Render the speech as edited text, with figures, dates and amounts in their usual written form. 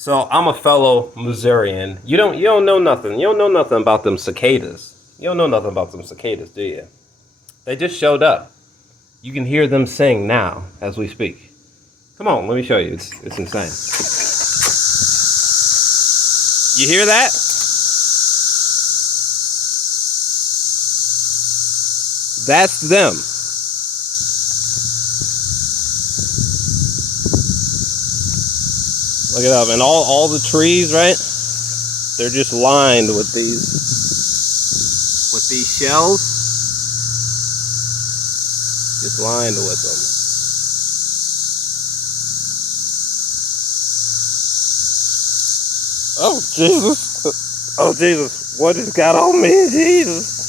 So I'm a fellow Missourian. You don't know nothing. You don't know nothing about them cicadas. You don't know nothing about them cicadas, do you? They just showed up. You can hear them sing now as we speak. Come on, let me show you. It's insane. You hear that? That's them. Look it up, and all the trees, right? They're just lined with these shells. Just lined with them. Oh Jesus! Oh Jesus! What has got on me, Jesus?